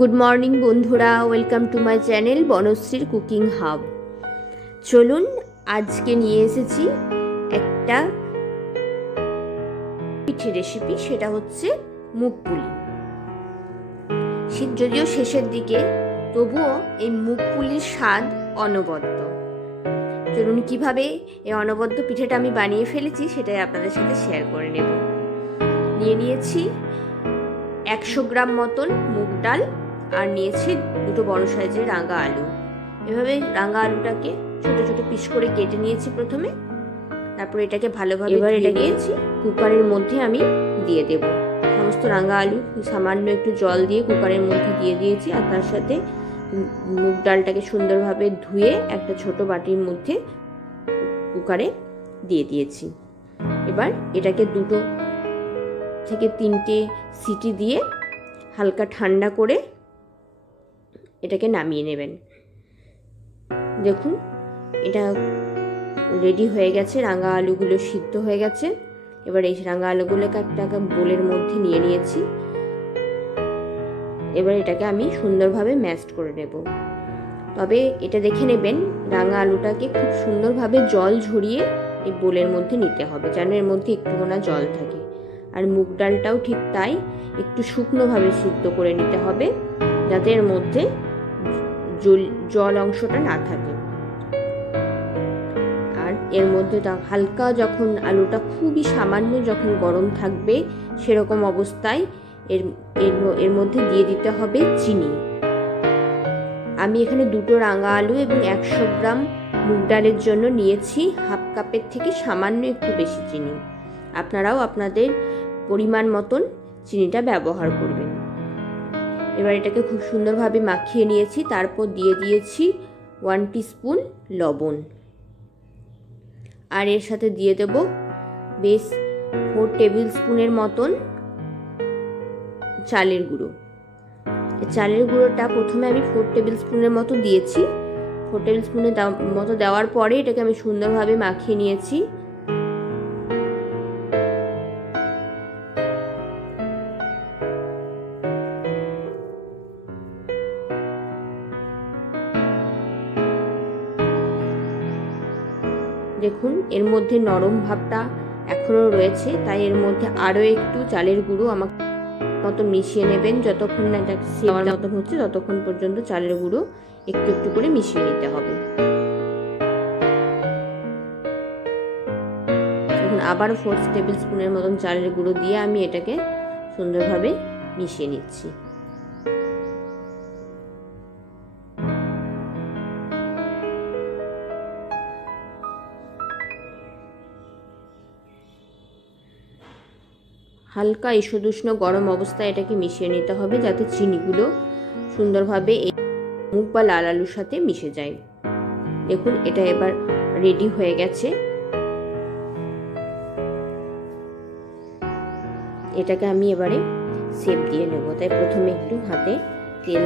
Good morning বন্ধুরা, welcome to my channel বনশ্রীর cooking hub. চলুন আজকে নিয়ে এসেছি একটা পিঠে রেসিপি, সেটা হচ্ছে মুগ পুলি। শীত যদিও শেষের দিকে, তবুও এই মুগ পুলির স্বাদ অনবদ্য। চলুন কিভাবে এই অনবদ্য পিঠেটা আমি বানিয়ে ফেলেছি সেটাই আপনাদের সাথে শেয়ার করে নেব। নিয়েছি 100 গ্রাম মতন মুগ ডাল, আর নিয়েছি দুটো বড় সাইজের রাঙা আলু। এভাবে রাঙা আলুটাকে ছোট ছোট পিস করে কেটে নিয়েছি প্রথমে, তারপর এটাকে ভালোভাবে নিয়েছি কুকারের মধ্যে আমি দিয়ে দেব। সমস্ত রাঙা আলু সামান্য একটু জল দিয়ে কুকারের মধ্যে দিয়ে দিয়েছি, আর তার সাথে মুগ ডালটাকে সুন্দরভাবে ধুয়ে একটা ছোট বাটির মধ্যে কুকারে দিয়ে দিয়েছি। এবার এটাকে 2 থেকে 3টে সিটি দিয়ে হালকা ঠান্ডা করে এটাকে নামিয়ে নেবেন। দেখুন এটা রেডি হয়ে গেছে, রাঙা আলুগুলো সিদ্ধ হয়ে গেছে। এবার এই রাঙা আলুগুলোকে একটা বোলের মধ্যে নিয়ে নিয়েছি। এবার এটাকে আমি সুন্দরভাবে ম্যাশ করে নেব। তবে এটা দেখে নেবেন রাঙা আলুটাকে খুব সুন্দরভাবে জল ঝরিয়ে এই বোলের মধ্যে নিতে হবে, যেন এর মধ্যে একটুও না জল থাকে। আর মুগ ডালটাও ঠিক তাই, একটু শুকনোভাবে সিদ্ধ করে নিতে হবে, যাতে এর মধ্যে জল অংশটা না থাকে। আর এর মধ্যে হালকা যখন আলুটা খুবই সামান্য যখন গরম থাকবে, সেরকম অবস্থায় এর মধ্যে দিয়ে দিতে হবে চিনি। আমি এখানে 2টো রাঙা আলু এবং 100 গ্রাম মুগ ডালের জন্য নিয়েছি হাফ কাপের থেকে সামান্য একটু বেশি চিনি। আপনারাও আপনাদের পরিমাণ মতন চিনিটা ব্যবহার করবেন। এবার এটাকে খুব সুন্দরভাবে মাখিয়ে নিয়েছি, তারপর দিয়ে দিয়েছি 1 টিস্পুন লবণ, আর এর সাথে দিয়ে দেব বেশ 4 টেবিল স্পুনের মতন চালের গুঁড়ো। চালের গুঁড়োটা প্রথমে আমি 4 টেবিল স্পুনের মতো দিয়েছি। 4 টেবিল স্পুনের মতো দেওয়ার পরে এটাকে আমি সুন্দরভাবে মাখিয়ে নিয়েছি। দেখুন এর মধ্যে নরম ভাবটা এখনো রয়েছে, তাই এর মধ্যে আরো একটু চালের গুঁড়ো আমাকে মতো মিশিয়ে নেবেন। যতক্ষণ না এটা সেমার মতন হচ্ছে ততক্ষণ পর্যন্ত চালের গুঁড়ো একটু একটু করে মিশিয়ে নিতে হবে। এখন আবার 4 টেবিল স্পুনের মতন চালের গুঁড়ো দিয়ে আমি এটাকে সুন্দরভাবে মিশিয়ে নিচ্ছি। হালকা ঈষদুষ্ণ গরম অবস্থায় এটাকে মিশিয়ে নিতে হবে, যাতে চিনিগুলো সুন্দরভাবে এই মুগ বা লাল আলুর সাথে মিশে যায়। দেখুন এটা এবার রেডি হয়ে গেছে। এটাকে আমি এবারে শেপ দিয়ে নেব, তাই প্রথমে একটু হাতে তেল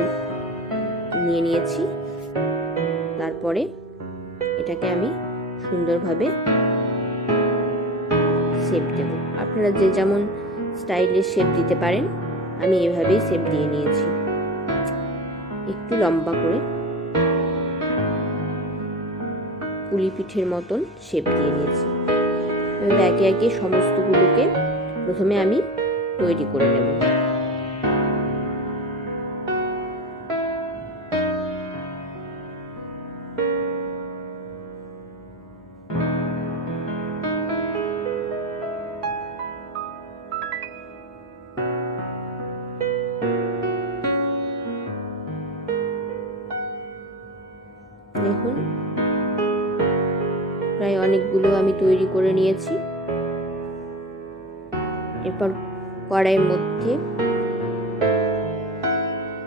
নিয়ে নিয়েছি, তারপরে এটাকে আমি সুন্দরভাবে শেপ দেব। আপনারা যে যেমন স্টাইলের শেপ দিতে পারেন, আমি এভাবেই শেপ দিয়ে নিয়েছি। একটু লম্বা করে পুলি পিঠের মতন শেপ দিয়ে নিয়েছি। এবার একে একে সমস্তগুলোকে প্রথমে আমি তৈরি করে নেব। দেখুন প্রায় অনেকগুলো আমি তৈরি করে নিয়েছি। এরপর কড়াইয়ের মধ্যে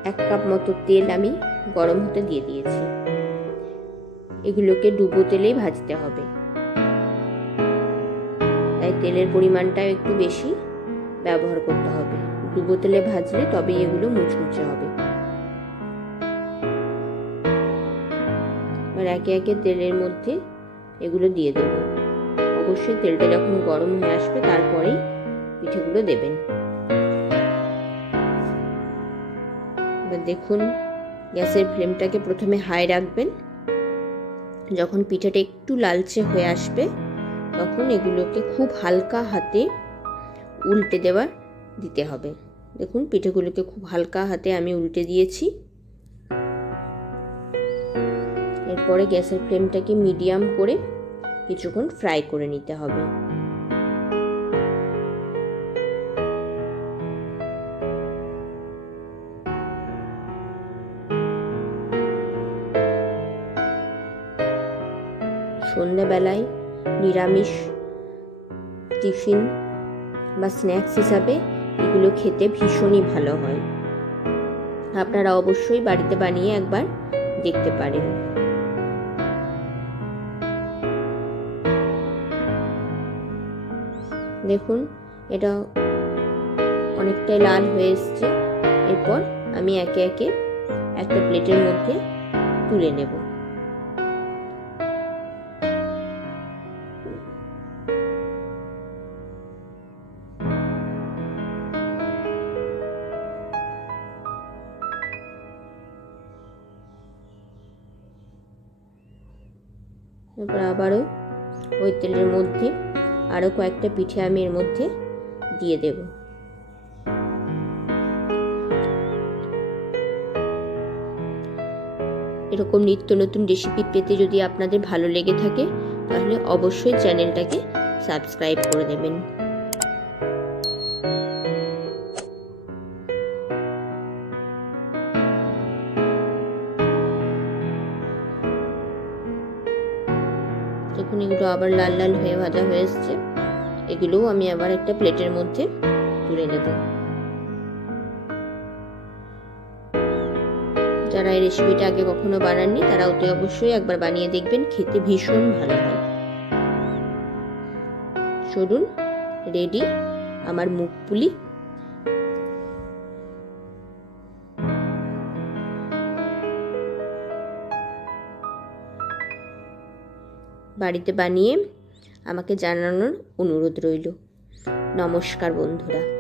1 কাপ মতো তেল আমি গরম হতে দিয়ে দিয়েছি। এগুলোকে ডুবো তেলেই ভাজতে হবে, তাই তেলের পরিমাণটা একটু বেশি ব্যবহার করতে হবে। ডুবো তেলে ভাজলে তবে এগুলো মুচমুচে হবে। একে একে তেলের মধ্যে এগুলো দিয়ে দেব। অবশ্যই তেলটা যখন গরম হয়ে আসবে তারপরেই পিঠেগুলো দেবেন। এবার দেখুন, গ্যাসের ফ্লেমটাকে প্রথমে হাই রাখবেন। যখন পিঠাটা একটু লালচে হয়ে আসবে তখন এগুলোকে খুব হালকা হাতে উল্টে দিতে হবে। দেখুন, পিঠেগুলোকে খুব হালকা হাতে আমি উল্টে দিয়েছি। এরপরে গ্যাসের ফ্লেমটাকে মিডিয়াম করে কিছুক্ষণ ফ্রাই করে নিতে হবে। সন্ধ্যাবেলায় নিরামিষ টিফিন বা স্ন্যাক্স হিসাবে এগুলো খেতে ভীষণই ভালো হয়। আপনারা অবশ্যই বাড়িতে বানিয়ে একবার দেখতে পারেন। দেখুন, এটা অনেকটাই লাল হয়ে এসছে। এরপর আমি একে একে একটা প্লেটের মধ্যে তুলে নেব। এরপর আবারও ওই তেলের মধ্যে আরও কয়েকটা পিঠে আমি এর মধ্যে দিয়ে দেব। এরকম নিত্য নতুন রেসিপি পেতে যদি আপনাদের ভালো লেগে থাকে তাহলে অবশ্যই চ্যানেলটাকে সাবস্ক্রাইব করে দেবেন। দেখুন, এগুলো আবার লাল লাল হয়ে ভাজা হয়ে এসছে। এগুলোও আমি আবার একটা প্লেটের মধ্যে তুলে নেব। যারা এই রেসিপিটা আগে কখনো বানাননি তারা অতি অবশ্যই একবার বানিয়ে দেখবেন, খেতে ভীষণ ভালো হয়। চলুন, রেডি আমার মুগপুলি। বাড়িতে বানিয়ে আমাকে জানানোর অনুরোধ রইল। নমস্কার বন্ধুরা।